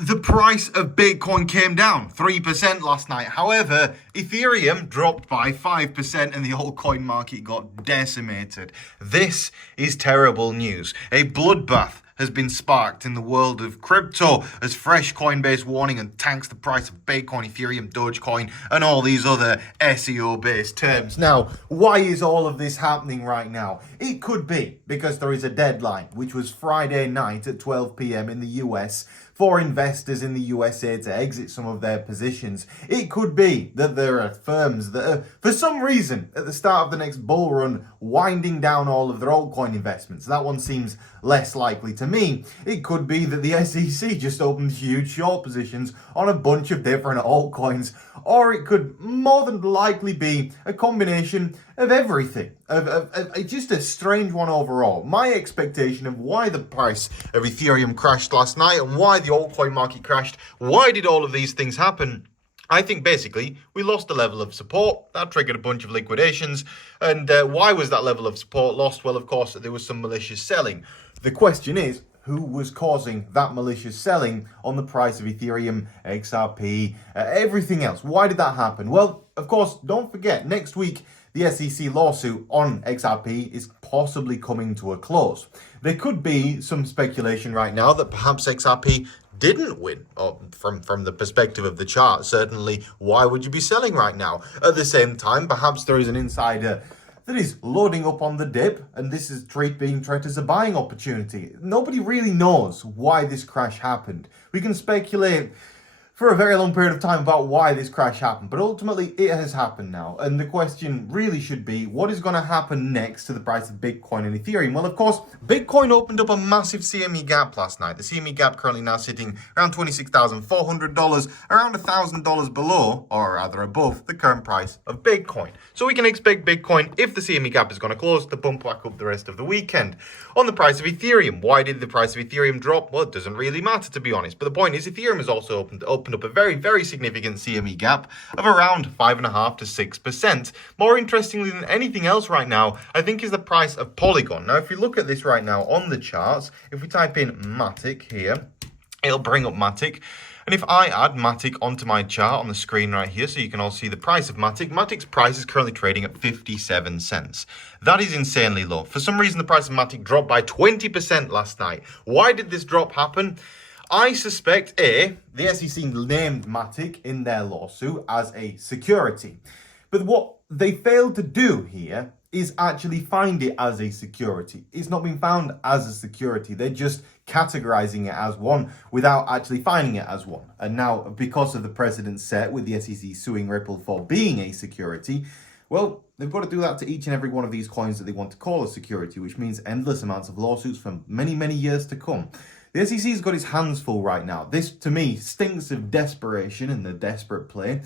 The price of Bitcoin came down 3% last night. However, Ethereum dropped by 5% and the altcoin market got decimated. This is terrible news. A bloodbath has been sparked in the world of crypto as fresh Coinbase warning and tanks the price of Bitcoin, Ethereum, Dogecoin, and all these other SEO-based terms. Now, why is all of this happening right now? It could be because there is a deadline, which was Friday night at 12 p.m. in the US, for investors in the USA to exit some of their positions. It could be that there are firms that are, for some reason, at the start of the next bull run, winding down all of their altcoin investments. That one seems less likely to me. It could be that the SEC just opened huge short positions on a bunch of different altcoins, or it could more than likely be a combination of everything, just a strange one overall. My expectation of why the price of Ethereum crashed last night and why the altcoin market crashed, why did all of these things happen? I think basically we lost a level of support. That triggered a bunch of liquidations. And why was that level of support lost? Well, of course, there was some malicious selling. The question is, who was causing that malicious selling on the price of Ethereum, XRP, everything else? Why did that happen? Well, of course, don't forget, next week, the SEC lawsuit on XRP is possibly coming to a close. There could be some speculation right now that perhaps XRP didn't win, or from the perspective of the chart. Certainly, why would you be selling right now? At the same time, perhaps there is an insider that is loading up on the dip, and this is being treated as a buying opportunity. Nobody really knows why this crash happened. We can speculate for a very long period of time about why this crash happened, but ultimately it has happened now. And the question really should be, what is going to happen next to the price of Bitcoin and Ethereum? Well, of course, Bitcoin opened up a massive CME gap last night. The CME gap currently now sitting around $26,400, around $1,000 below, or rather above, the current price of Bitcoin. So we can expect Bitcoin, if the CME gap is going to close, to bump back up the rest of the weekend. On the price of Ethereum, why did the price of Ethereum drop? Well, it doesn't really matter, to be honest. But the point is, Ethereum has also opened up a very, very significant CME gap of around 5.5% to 6%. More interestingly than anything else right now, I think, is the price of Polygon. Now, if you look at this right now on the charts, if we type in Matic here, it'll bring up Matic. And if I add Matic onto my chart on the screen right here, so you can all see the price of Matic, Matic's price is currently trading at 57 cents. That is insanely low. For some reason, the price of Matic dropped by 20% last night. Why did this drop happen? I suspect, the SEC named Matic in their lawsuit as a security. But what they failed to do here is actually find it as a security. It's not been found as a security. They're just categorizing it as one without actually finding it as one. And now, because of the precedent set with the SEC suing Ripple for being a security, well, they've got to do that to each and every one of these coins that they want to call a security, which means endless amounts of lawsuits for many, many years to come. The SEC's got its hands full right now. This, to me, stinks of desperation and the desperate play.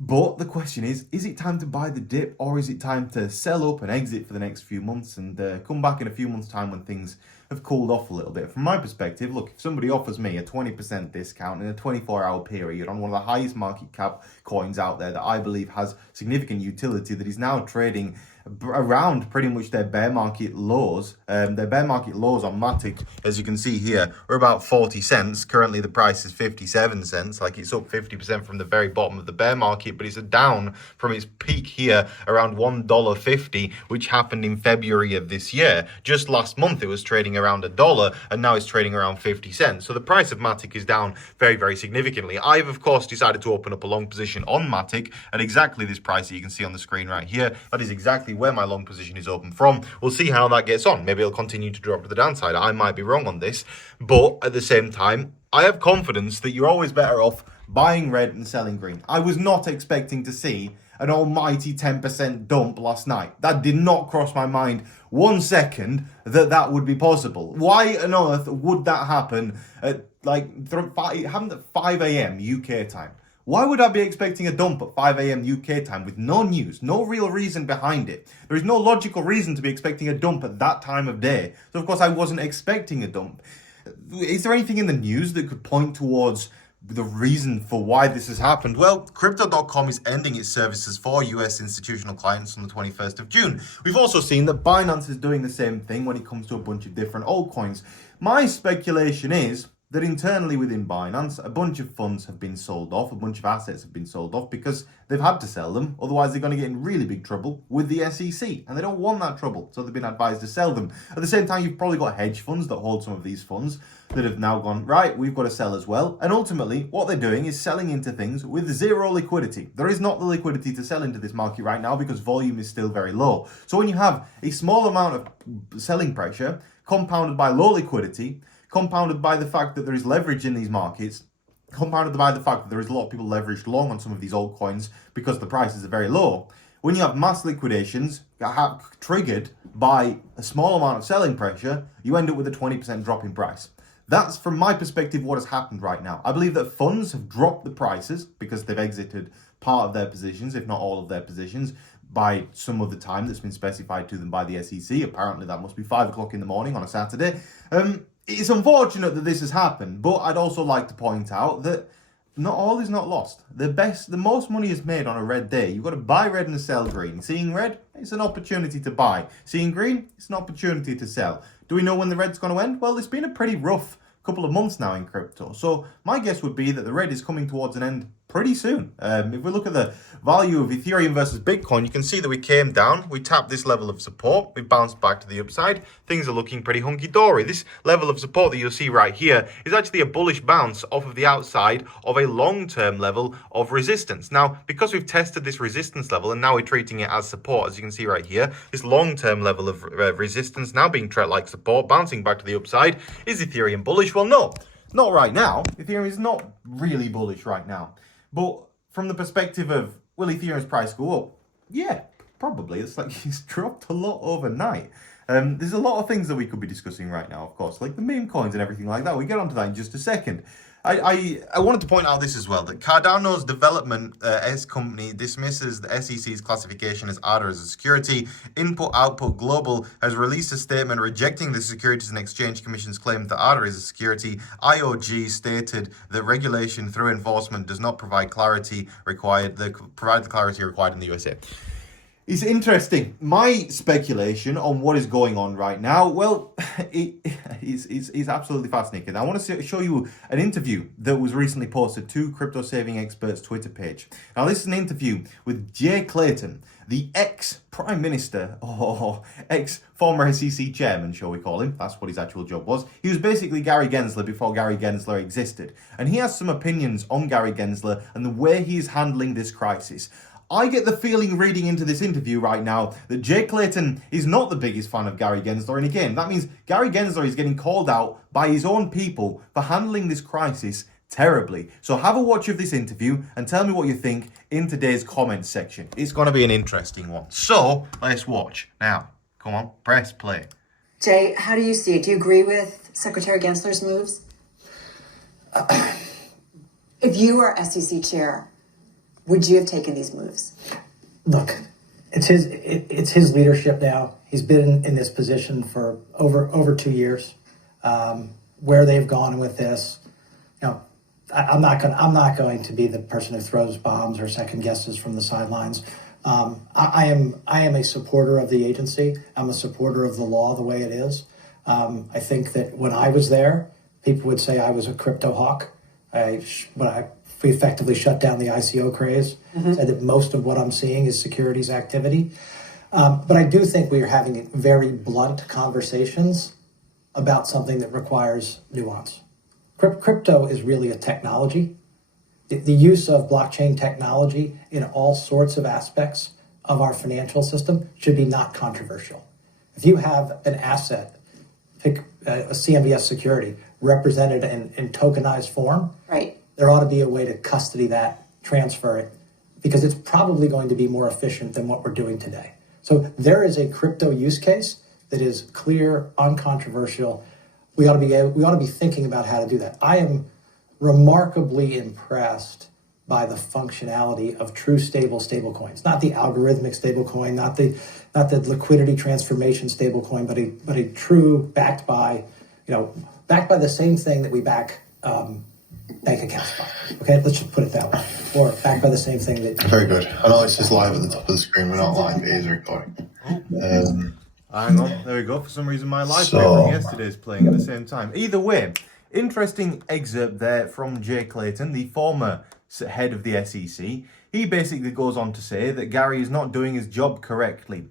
But the question is it time to buy the dip, or is it time to sell up and exit for the next few months and come back in a few months' time when things have cooled off a little bit? From my perspective, look, if somebody offers me a 20% discount in a 24-hour period on one of the highest market cap coins out there that I believe has significant utility, that is now trading around pretty much their bear market lows. Their bear market lows on Matic, as you can see here, are about 40 cents. Currently, the price is 57 cents. Like, it's up 50% from the very bottom of the bear market, but it's down from its peak here around $1.50, which happened in February of this year. Just last month, it was trading around $1, and now it's trading around 50 cents. So the price of Matic is down very, very significantly. I've, of course, decided to open up a long position on Matic at exactly this price that you can see on the screen right here. That is exactly where my long position is open from. We'll see how that gets on. Maybe it'll continue to drop to the downside. I might be wrong on this, but at the same time, I have confidence that you're always better off buying red and selling green. I was not expecting to see an almighty 10% dump last night. That did not cross my mind 1 second that would be possible. Why on earth would that happen at it happened at 5 a.m. UK time? Why would I be expecting a dump at 5 a.m. UK time with no news, no real reason behind it? There is no logical reason to be expecting a dump at that time of day. So, of course, I wasn't expecting a dump. Is there anything in the news that could point towards the reason for why this has happened? Well, Crypto.com is ending its services for US institutional clients on the 21st of June. We've also seen that Binance is doing the same thing when it comes to a bunch of different altcoins. My speculation is that internally within Binance, a bunch of funds have been sold off, a bunch of assets have been sold off because they've had to sell them. Otherwise, they're going to get in really big trouble with the SEC, and they don't want that trouble. So they've been advised to sell them. At the same time, you've probably got hedge funds that hold some of these funds that have now gone, right, we've got to sell as well. And ultimately, what they're doing is selling into things with zero liquidity. There is not the liquidity to sell into this market right now because volume is still very low. So when you have a small amount of selling pressure, compounded by low liquidity, compounded by the fact that there is leverage in these markets, compounded by the fact that there is a lot of people leveraged long on some of these altcoins because the prices are very low. When you have mass liquidations triggered by a small amount of selling pressure, you end up with a 20% drop in price. That's, from my perspective, what has happened right now. I believe that funds have dropped the prices because they've exited part of their positions, if not all of their positions, by some of the time that's been specified to them by the SEC. Apparently that must be 5 o'clock in the morning on a Saturday. It's unfortunate that this has happened, but I'd also like to point out that not all is not lost. The most money is made on a red day. You've got to buy red and sell green. Seeing red, it's an opportunity to buy. Seeing green, it's an opportunity to sell. Do we know when the red's going to end? Well, it's been a pretty rough couple of months now in crypto. So my guess would be that the red is coming towards an end pretty soon. If we look at the value of Ethereum versus Bitcoin, you can see that we came down, we tapped this level of support, we bounced back to the upside, things are looking pretty hunky-dory. This level of support that you'll see right here is actually a bullish bounce off of the outside of a long-term level of resistance. Now, because we've tested this resistance level and now we're treating it as support, as you can see right here, this long-term level of resistance now being treated like support, bouncing back to the upside. Is Ethereum bullish? Well, no, not right now. Ethereum is not really bullish right now. But from the perspective of, will Ethereum's price go up? Yeah, probably. It's like it's dropped a lot overnight. There's a lot of things that we could be discussing right now, of course, like the meme coins and everything like that. We'll get onto that in just a second. I wanted to point out this as well, that Cardano's development company dismisses the SEC's classification as ADA as a security. Input Output Global has released a statement rejecting the Securities and Exchange Commission's claim that ADA is a security. IOG stated that regulation through enforcement does not provide the clarity required in the USA. It's interesting. My speculation on what is going on right now, well, it's absolutely fascinating. I want to show you an interview that was recently posted to Crypto Saving Experts Twitter page. Now, this is an interview with Clayton, the ex-Prime Minister, or ex-former SEC chairman, shall we call him. That's what his actual job was. He was basically Gary Gensler before Gary Gensler existed. And he has some opinions on Gary Gensler and the way he is handling this crisis. I get the feeling reading into this interview right now that Clayton is not the biggest fan of Gary Gensler. And again, that means Gary Gensler is getting called out by his own people for handling this crisis terribly. So have a watch of this interview and tell me what you think in today's comments section. It's going to be an interesting one. So let's watch. Now, come on, press play. Jay, how do you see it? Do you agree with Secretary Gensler's moves? If you were SEC chair, would you have taken these moves? Look, it's his leadership now. He's been in this position for over 2 years. Where they've gone with this, I'm not going to be the person who throws bombs or second guesses from the sidelines. I am a supporter of the agency. I'm a supporter of the law the way it is. I think that when I was there, people would say I was a crypto hawk. We effectively shut down the ICO craze. Said that most of what I'm seeing is securities activity. But I do think we are having very blunt conversations about something that requires nuance. Crypto is really a technology. The use of blockchain technology in all sorts of aspects of our financial system should be not controversial. If you have an asset, pick a CMBS security, represented in tokenized form, right, there ought to be a way to custody that, transfer it, because it's probably going to be more efficient than what we're doing today. So there is a crypto use case that is clear, uncontroversial. We ought to be thinking about how to do that. I am remarkably impressed by the functionality of true stable coins, not the algorithmic stable coin, not the liquidity transformation stable coin, but a true backed by the same thing that we back bank accounts by. Okay, let's just put it that way. Or backed by the same thing that. Very good. I know it's just live at the top of the screen. We're not live. It is recording. Hang on, there we go. For some reason, my live play from yesterday is playing at the same time. Either way, interesting excerpt there from Jay Clayton, the former head of the SEC. He basically goes on to say that Gary is not doing his job correctly.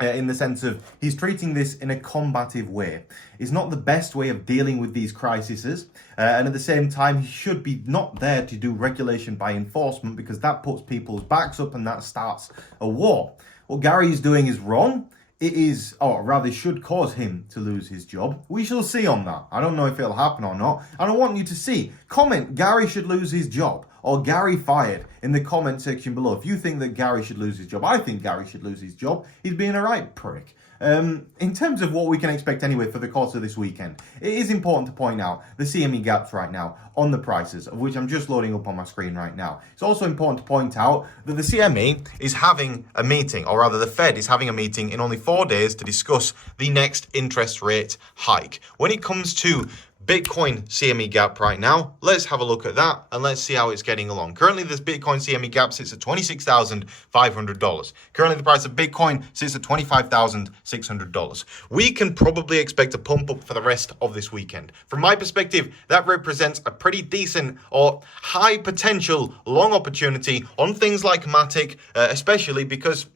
In the sense of he's treating this in a combative way. It's not the best way of dealing with these crises. And at the same time, he should be not there to do regulation by enforcement because that puts people's backs up and that starts a war. What Gary is doing is wrong. It is, or rather should cause him to lose his job. We shall see on that. I don't know if it'll happen or not. And I want you to see. Comment, Gary should lose his job or Gary fired in the comment section below. If you think that Gary should lose his job, I think Gary should lose his job. He's being a right prick. In terms of what we can expect anyway for the course of this weekend, it is important to point out the CME gaps right now on the prices, of which I'm just loading up on my screen right now. It's also important to point out that the CME is having a meeting, or rather the Fed is having a meeting in only 4 days to discuss the next interest rate hike. When it comes to Bitcoin CME gap right now, let's have a look at that and let's see how it's getting along. Currently, this Bitcoin CME gap sits at $26,500. Currently, the price of Bitcoin sits at $25,600. We can probably expect a pump up for the rest of this weekend. From my perspective, that represents a pretty decent or high potential long opportunity on things like Matic, especially because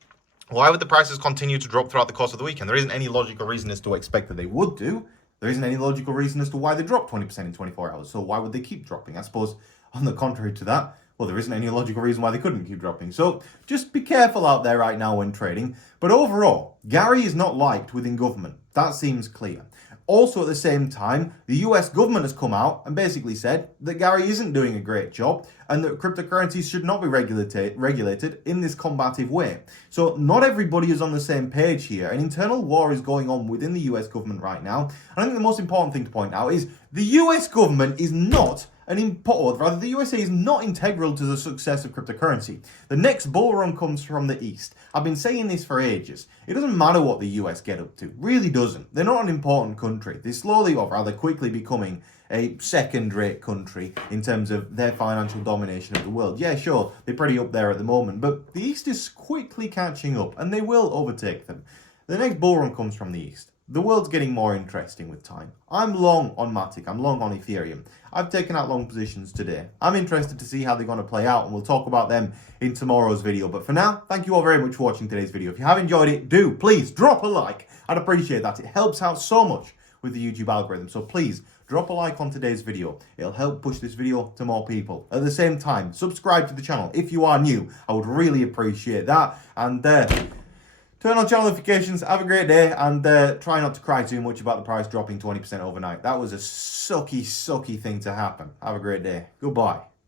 why would the prices continue to drop throughout the course of the weekend? There isn't any logical reason as to expect that they would do. There isn't any logical reason as to why they dropped 20% in 24 hours. So why would they keep dropping? I suppose on the contrary to that, well, there isn't any logical reason why they couldn't keep dropping. So just be careful out there right now when trading. But overall, Gary is not liked within government. That seems clear. Also, at the same time, the US government has come out and basically said that Gary isn't doing a great job and that cryptocurrencies should not be regulated in this combative way. So not everybody is on the same page here. An internal war is going on within the US government right now. I think the most important thing to point out is the US government is not the USA is not integral to the success of cryptocurrency. The next bull run comes from the East. I've been saying this for ages. It doesn't matter what the US get up to. Really doesn't. They're not an important country. They're slowly, or rather quickly, becoming a second-rate country in terms of their financial domination of the world. Yeah, sure, they're pretty up there at the moment, but the East is quickly catching up, and they will overtake them. The next bull run comes from the East. The world's getting more interesting with time. I'm long on Matic. I'm long on Ethereum. I've taken out long positions today. I'm interested to see how they're going to play out, and we'll talk about them in tomorrow's video. But for now, thank you all very much for watching today's video. If you have enjoyed it, do please drop a like. I'd appreciate that. It helps out so much with the YouTube algorithm. So please drop a like on today's video. It'll help push this video to more people. At the same time, subscribe to the channel if you are new. I would really appreciate that. And turn on channel notifications, have a great day, and try not to cry too much about the price dropping 20% overnight. That was a sucky thing to happen. Have a great day. Goodbye.